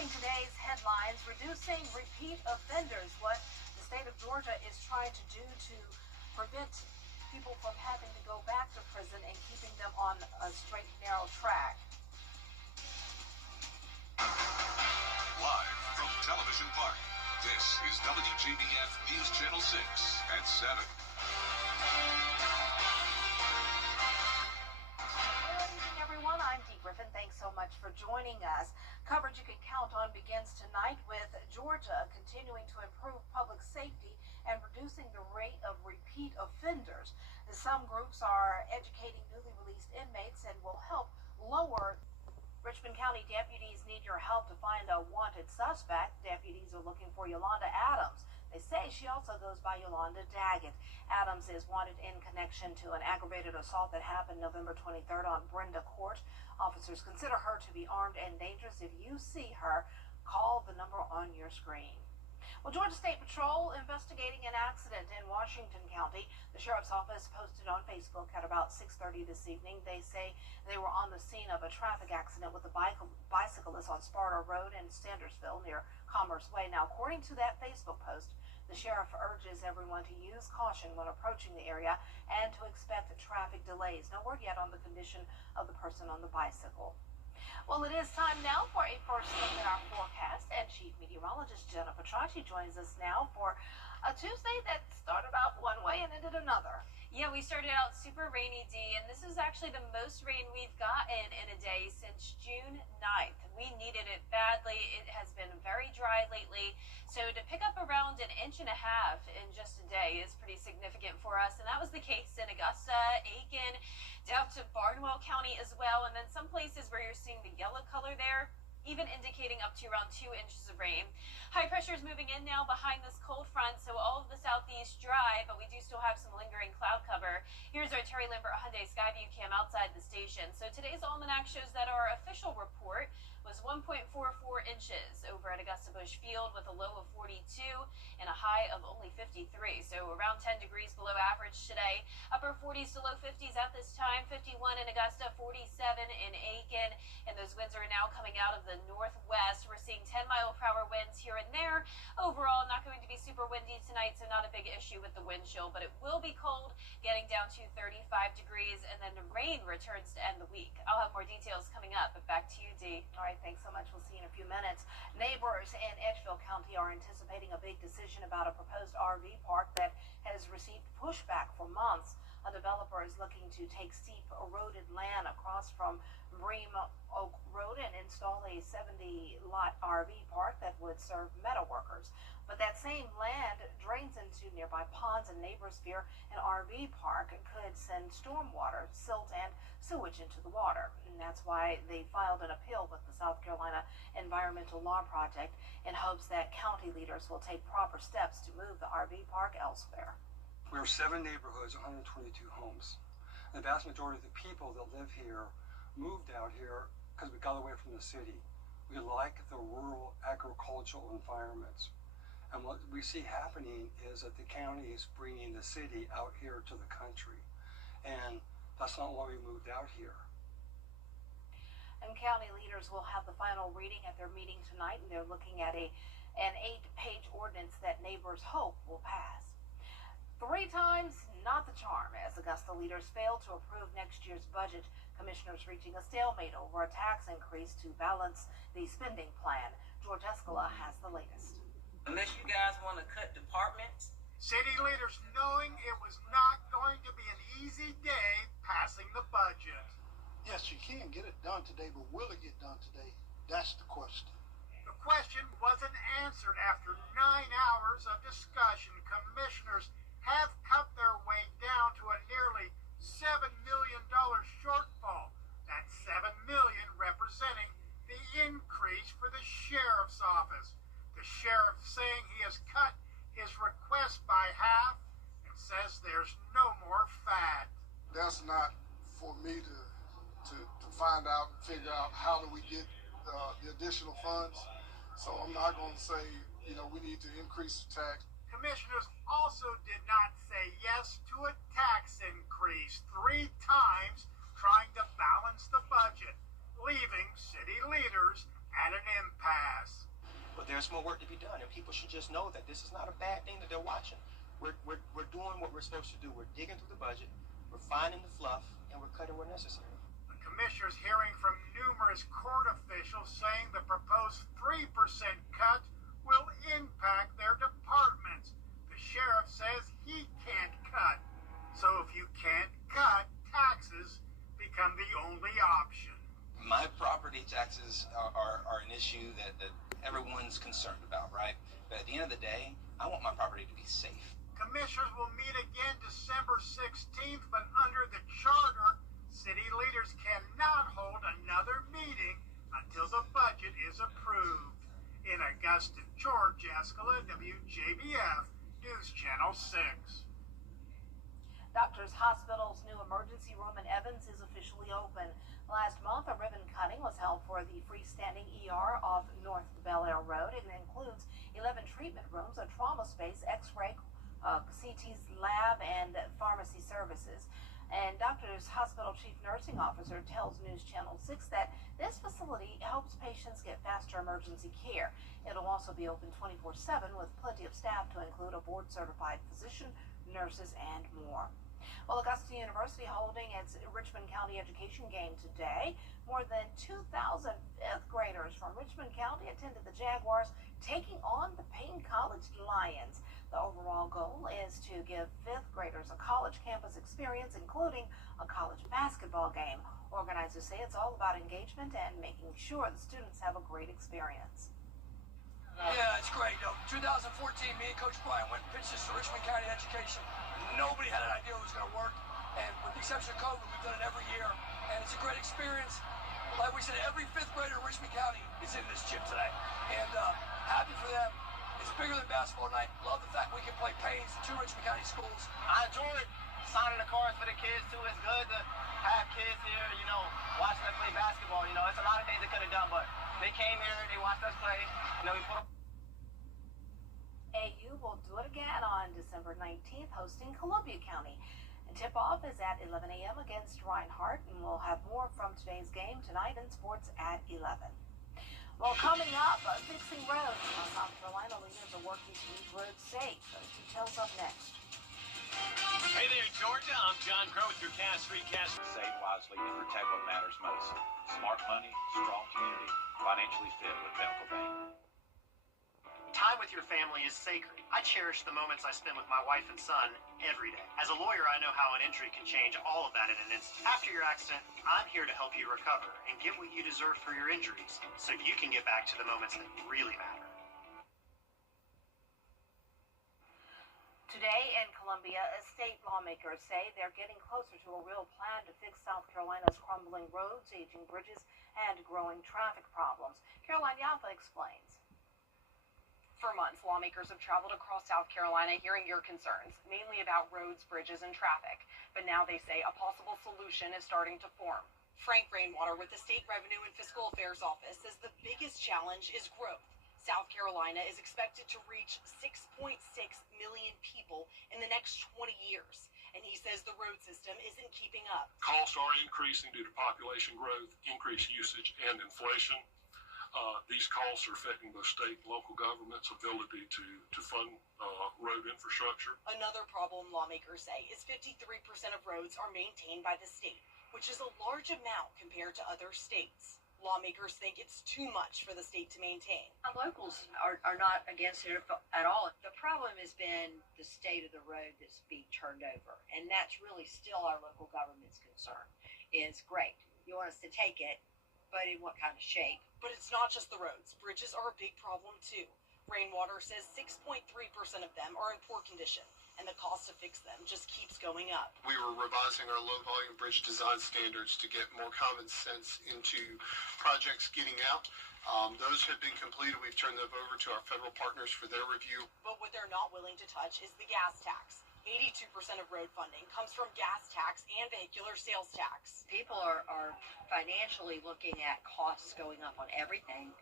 Topping today's headlines, reducing repeat offenders, what the state of Georgia is trying to do to prevent people from having to go back to prison and keeping them on a straight, narrow track. Live from Television Park, this is WJBF News Channel 6 at 7. I'm Dee Griffin. Thanks so much for joining us. Coverage you can count on begins tonight with Georgia continuing to improve public safety and reducing the rate of repeat offenders. Some groups are educating newly released inmates and will help lower. Richmond County deputies need your help to find a wanted suspect. Deputies are looking for Yolanda Adams. They say she also goes by Yolanda Daggett. Adams is wanted in connection to an aggravated assault that happened November 23rd on Brenda Court. Officers consider her to be armed and dangerous. If you see her, call the number on your screen. Well, Georgia State Patrol investigating an accident in Washington County. The Sheriff's Office posted on Facebook at about 6:30 this evening. They say they were on the scene of a traffic accident with a bicyclist on Sparta Road in Sandersville near Commerce Way. Now, according to that Facebook post, the sheriff urges everyone to use caution when approaching the area and to expect traffic delays. No word yet on the condition of the person on the bicycle. Well, it is time now for a first look at our forecast, and Chief Meteorologist Jenna Petracci joins us now for a Tuesday that started out one way and ended another. Yeah, we started out super rainy, Dee, and this is actually the most rain we've gotten in a day since June 9th. We needed it badly. It has been very dry lately, so to pick up around 1.5 inches in just a day is pretty significant for us, and that was the case in Augusta, Aiken, down to Barnwell County as well, and then some places where you're seeing the yellow color there, even indicating up to around 2 inches of rain. High pressure is moving in now behind this cold front, so all of the southeast dry, but we do still have some lingering cloud cover. Here's our Terry Lambert Hyundai Skyview cam outside the station. So today's almanac shows that our official report was 1.44 inches over at Augusta Busch Field with a low of 42 and a high of only 53. So around 10 degrees below average today. Upper 40s to low 50s at this time. 51 in Augusta, 47 in Aiken, and those winds are now coming out of the northwest. We're seeing 10-mile-per-hour winds here and there. Overall, not going to be super windy tonight, so not a big issue with the wind chill, but it will be cold, getting down to 35 degrees, and then the rain returns to end the week. I'll have more details coming up, but back to you, Dee. All right, thanks so much. We'll see you in a few minutes. Neighbors in Edgefield County are anticipating a big decision about a proposed RV park that has received pushback for months. A developer is looking to take steep eroded land across from Bream Oak Road and install a 70-lot RV park that would serve metal workers. But that same land drains into nearby ponds, and neighbors fear an RV park could send stormwater, silt, and sewage into the water. And that's why they filed an appeal with the South Carolina Environmental Law Project in hopes that county leaders will take proper steps to move the RV park elsewhere. We are 7 neighborhoods, 122 homes. And the vast majority of the people that live here moved out here because we got away from the city. We like the rural agricultural environments. And what we see happening is that the county is bringing the city out here to the country. And that's not why we moved out here. And county leaders will have the final reading at their meeting tonight, and they're looking at an 8-page ordinance that neighbors hope will pass. 3 times not the charm as Augusta leaders fail to approve next year's budget. Commissioners reaching a stalemate over a tax increase to balance the spending plan. George Escala has the latest. Unless you guys want to cut departments. City leaders knowing it was not going to be an easy day passing the budget. Yes, you can get it done today, but will it get done today? That's the question. The question wasn't answered after 9 hours of discussion. Commissioners have cut their way down to a nearly $7 million shortfall. That's $7 million representing the increase for the sheriff's office. The sheriff saying he has cut his request by half and says there's no more fat. That's not for me to find out and figure out how do we get the additional funds. So I'm not going to say, we need to increase the tax. Commissioners also did not say yes to a tax increase 3 times, trying to balance the budget, leaving city leaders at an impasse. much more work to be done, and people should just know that this is not a bad thing that they're watching. We're doing what we're supposed to do. We're digging through the budget, we're finding the fluff, and we're cutting where necessary. The commissioners hearing from numerous court officials saying the proposed 3% cut will impact their departments. The sheriff says he can't cut. So if you can't cut, taxes become the only option. My property taxes are an issue that everyone's concerned about, right? But at the end of the day, I want my property to be safe. Commissioners will meet again December 16th, but under the charter, city leaders cannot hold another meeting until the budget is approved. In Augusta, George Escala, WJBF, News Channel 6. Doctors Hospital's new emergency room in Evans is officially open. Last month, a ribbon cutting was held for the freestanding ER off North Bel Air Road. It includes 11 treatment rooms, a trauma space, X-ray, CT's lab, and pharmacy services. And Doctors Hospital Chief Nursing Officer tells News Channel 6 that this facility helps patients get faster emergency care. It'll also be open 24/7 with plenty of staff to include a board-certified physician, nurses, and more. Well, Augusta University holding its Richmond County Education game today. More than 2,000 fifth graders from Richmond County attended the Jaguars taking on the Payne College Lions. The overall goal is to give fifth graders a college campus experience, including a college basketball game. Organizers say it's all about engagement and making sure the students have a great experience. Yeah, it's great. 2014, me and Coach Bryan went and pitched this to Richmond County Education. Nobody had an idea it was going to work, and with the exception of COVID, we've done it every year, and it's a great experience. Like we said, every fifth grader in Richmond County is in this gym today, and happy for them. It's bigger than basketball night. Love the fact we can play Payne's, two Richmond County schools. I enjoyed signing the cards for the kids, too. It's good to have kids here, watching us play basketball. It's a lot of things they could have done, but they came here, they watched us play, we put them. AU will do it again on December 19th, hosting Columbia County. And tip-off is at 11 a.m. against Reinhardt, and we'll have more from today's game tonight in sports at 11. Well, coming up, fixing roads. South Carolina leaders are working to keep roads safe. Those details up next. Hey there, Georgia. I'm John Crow with your Cash Free Cash. Save wisely and protect what matters most. Smart money, strong community, financially fit with Pinnacle Bank. Time with your family is sacred. I cherish the moments I spend with my wife and son every day. As a lawyer, I know how an injury can change all of that in an instant. After your accident, I'm here to help you recover and get what you deserve for your injuries so you can get back to the moments that really matter. Today in Columbia, state lawmakers say they're getting closer to a real plan to fix South Carolina's crumbling roads, aging bridges, and growing traffic problems. Caroline Yaffa explains. For months, lawmakers have traveled across South Carolina hearing your concerns, mainly about roads, bridges, and traffic. But now they say a possible solution is starting to form. Frank Rainwater with the State Revenue and Fiscal Affairs Office says the biggest challenge is growth. South Carolina is expected to reach 6.6 million people in the next 20 years. And he says the road system isn't keeping up. Costs are increasing due to population growth, increased usage, and inflation. These costs are affecting both state and local governments' ability to fund road infrastructure. Another problem lawmakers say is 53% of roads are maintained by the state, which is a large amount compared to other states. Lawmakers think it's too much for the state to maintain. Locals are not against it at all. The problem has been the state of the road that's being turned over, and that's really still our local government's concern. Is great. You want us to take it, but in what kind of shape? But it's not just the roads. Bridges are a big problem, too. Rainwater says 6.3% of them are in poor condition, and the cost to fix them just keeps going up. We were revising our low-volume bridge design standards to get more common sense into projects getting out. Those have been completed. We've turned them over to our federal partners for their review. But what they're not willing to touch is the gas tax. 82% of road funding comes from gas tax and vehicular sales tax. People are financially looking at costs going up on everything.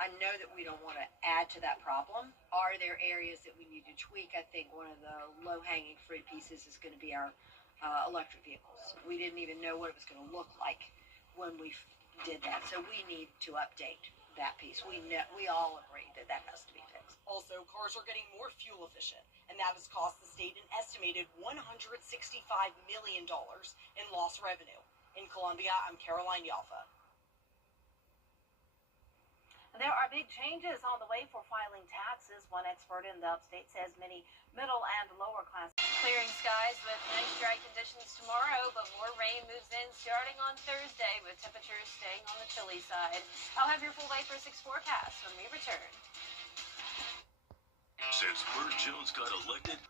I know that we don't want to add to that problem. Are there areas that we need to tweak? I think one of the low-hanging fruit pieces is going to be our electric vehicles. We didn't even know what it was going to look like when we did that, so we need to update that piece. We all agree that has to be fixed. Also, cars are getting more fuel efficient, and that has cost the state an estimated $165 million in lost revenue. In Columbia, I'm Caroline Yalfa. There are big changes on the way for filing taxes. One expert in the upstate says many middle and lower class. Clearing skies with nice dry conditions tomorrow, but more rain moves in starting on Thursday with temperatures staying on the chilly side. I'll have your full Viper 6 forecast when we return. Since Burt Jones got elected,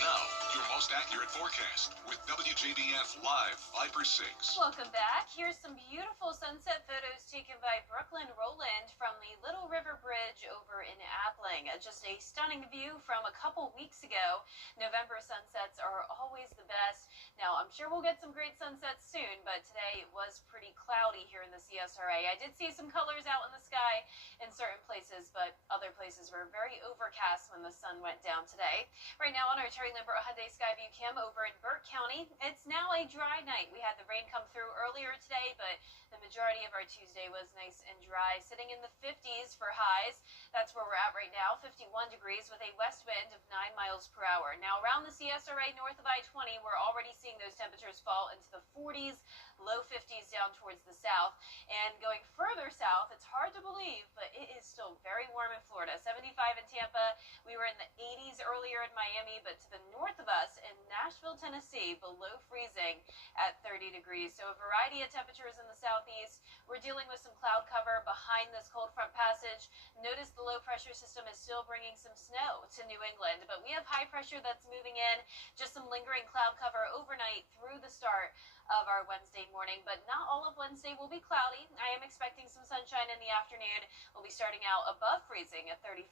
now your most accurate forecast with WJBF Live Viper 6. Welcome back. Here's some beautiful sunset photos taken by Brooklyn Rowland from the Little River Bridge over in Appling. Just a stunning view from a couple weeks ago. November sunsets are always the best. Now, I'm sure we'll get some great sunsets soon, but today it was pretty cloudy here in the CSRA. I did see some colors out in the sky in certain places, but other places were very overcast when the sun went down today. Right now on our Terry Lambert Hyundai Skyview Cam over in Burke County, it's now a dry night. We had the rain come through earlier today, but the majority of our Tuesday was nice and dry, sitting in the 50s for highs. That's where we're at right now, 51 degrees with a west wind of 9 miles per hour. Now around the CSRA north of I-20, we're already seeing those temperatures fall into the 40s, low 50s down towards the south. And going further south, it's hard to believe, but it is still very warm in Florida. 75 in Tampa. We were in the 80s earlier in Miami, but to the north of us in Nashville, Tennessee, below freezing at 30 degrees. So a variety of temperatures in the southeast. We're dealing with some cloud cover behind this cold front passage. Notice the low pressure system is still bringing some snow to New England, but we have high pressure that's moving in. Just some lingering cloud cover overnight through the start of our Wednesday morning, but not all of Wednesday will be cloudy. I am expecting some sunshine in the afternoon. We'll be starting out above freezing at 35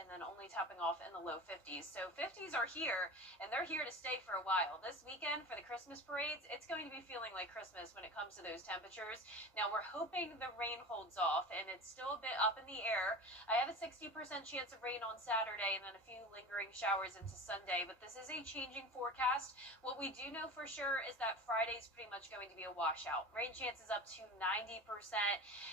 and then only topping off in the low 50s. So 50s are here, and they're here to stay for a while. This weekend for the Christmas parades, it's going to be feeling like Christmas when it comes to those temperatures. Now we're hoping the rain holds off, and it's still a bit up in the air. I have a 60% chance of rain on Saturday and then a few lingering showers into Sunday, but this is a changing forecast. What we do know for sure is that Friday's pretty much going to be a washout. Rain chances up to 90%,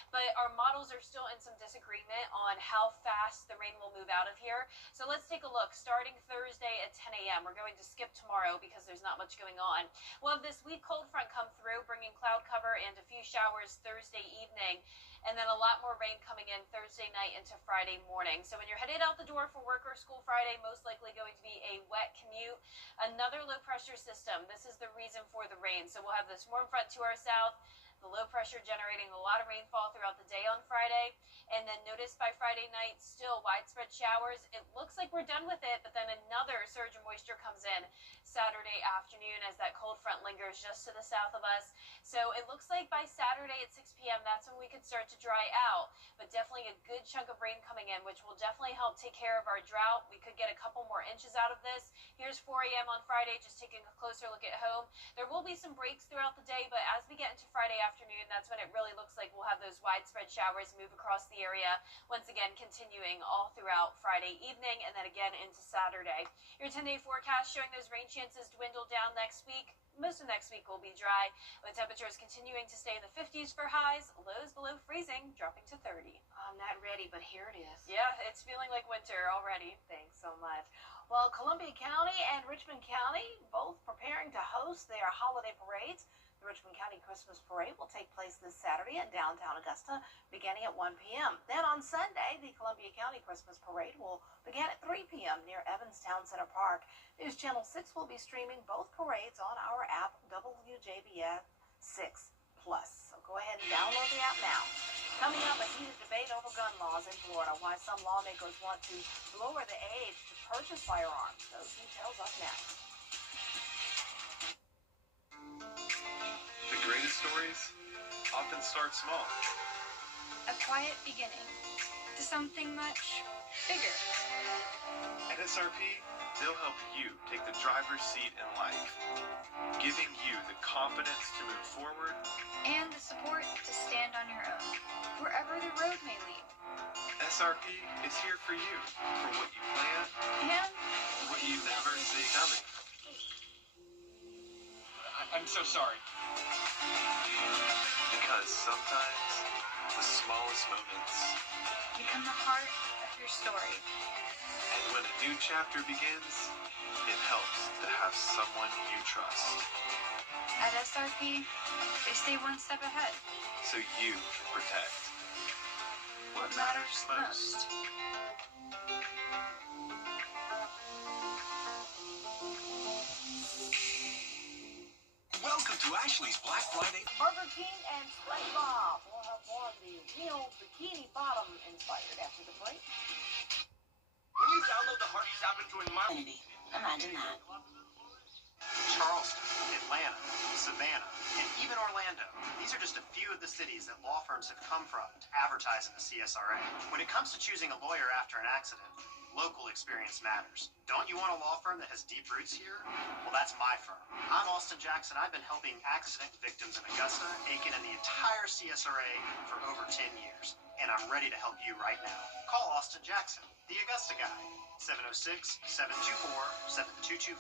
but our models are still in some disagreement on how fast the rain will move out of here. So let's take a look. Starting Thursday at 10 a.m. We're going to skip tomorrow because there's not much going on. We'll have this weak cold front come through, bringing cloud cover and a few showers Thursday evening, and then a lot more rain coming in Thursday night into Friday morning. So when you're headed out the door for work or school Friday, most likely going to be a wet commute. Another low pressure system. This is the reason for the rain. So we'll have this warm front to our south, the low pressure generating a lot of rainfall throughout the day on Friday. And then notice by Friday night, still widespread showers. It looks like we're done with it, but then another surge of moisture comes in Saturday afternoon as that cold front lingers just to the south of us. So it looks like by Saturday at 6 p.m., that's when we could start to dry out, but definitely a good chunk of rain coming in, which will definitely help take care of our drought. We could get a couple more inches out of this. Here's 4 a.m. on Friday, just taking a closer look at home. There will be some breaks throughout the day, but as we get into Friday afternoon, that's when it really looks like we'll have those widespread showers move across the area, once again continuing all throughout Friday evening and then again into Saturday. Your 10-day forecast showing those rain chances dwindle down next week. Most of next week will be dry, with temperatures continuing to stay in the 50s for highs, lows below freezing, dropping to 30. I'm not ready, but here it is. Yeah, it's feeling like winter already. Thanks so much. Well, Columbia County and Richmond County both preparing to host their holiday parades. The Richmond County Christmas Parade will take place this Saturday in downtown Augusta, beginning at 1 p.m. Then on Sunday, the Columbia County Christmas Parade will begin at 3 p.m. near Evanstown Center Park. News Channel 6 will be streaming both parades on our app, WJBF 6 Plus. So go ahead and download the app now. Coming up, a heated debate over gun laws in Florida, why some lawmakers want to lower the age to purchase firearms. Those details up next. The greatest stories often start small. A quiet beginning to something much bigger. At SRP, they'll help you take the driver's seat in life, giving you the confidence to move forward and the support to stand on your own, wherever the road may lead. SRP is here for you, for what you plan and what you never see coming. I'm so sorry. Because sometimes the smallest moments Become the heart of your story. and when a new chapter begins, it helps to have someone you trust. At SRP, they stay one step ahead. So you can protect What matters most. Welcome to Ashley's Black Friday. Burger King and SpongeBob will have more of the meal bikini bottom inspired after the break. When you download the Hardee's app into an Imagine that. Charleston, Atlanta, Savannah, and even Orlando. These are just a few of the cities that law firms have come from to advertise in the CSRA. When it comes to choosing a lawyer after an accident, local experience matters. Don't you want a law firm that has deep roots here? Well, that's my firm. I'm Austin Jackson. I've been helping accident victims in Augusta, Aiken, and the entire CSRA for over 10 years. And I'm ready to help you right now. Call Austin Jackson, the Augusta guy, 706-724-7224.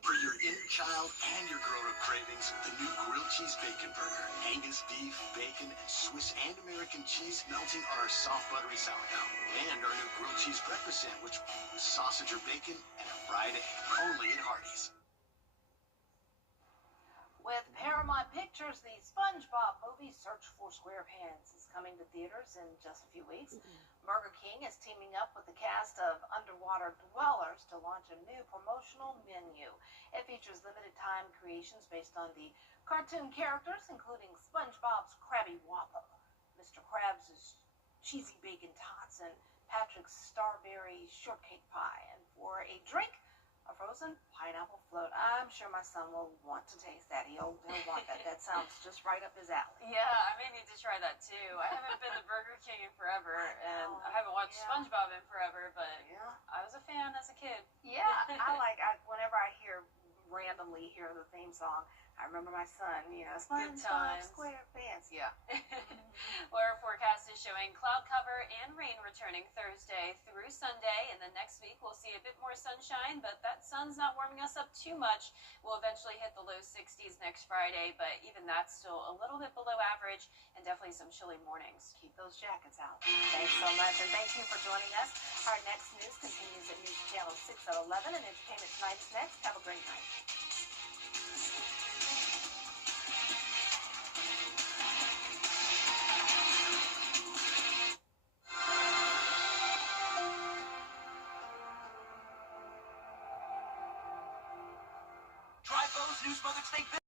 For your inner child and your grown-up cravings, the new grilled cheese bacon burger. Angus beef, bacon, and Swiss and American cheese melting on our soft buttery sourdough. And our new grilled cheese breakfast sandwich with sausage or bacon and a fried egg. Only at Hardee's. With Paramount Pictures, the SpongeBob movie Search for SquarePants is coming to theaters in just a few weeks. Burger King is teaming up with the cast of Underwater Dwellers to launch a new promotional menu. It features limited-time creations based on the cartoon characters, including SpongeBob's Krabby Whopper, Mr. Krabs' cheesy bacon tots, and Patrick's Starberry shortcake pie. And for a drink, a frozen pineapple float. I'm sure my son will want to taste that. He'll want that. That sounds just right up his alley. Yeah, I may need to try that too. I haven't been to Burger King in forever, and I haven't watched SpongeBob in forever, but I was a fan as a kid. Yeah, whenever I randomly hear the theme song, I remember my son, SpongeBob times. SquarePants. Yeah. Weather forecast is showing cloud cover and rain returning Thursday through Sunday, and then next week we'll see a bit more sunshine, but that sun's not warming us up too much. We'll eventually hit the low 60s next Friday, but even that's still a little bit below average and definitely some chilly mornings. Keep those jackets out. Thanks so much, and thank you for joining us. Our next news continues at News Channel 6 at 11, and Entertainment Tonight is next. Have a great night. Try Bose new smothered steak.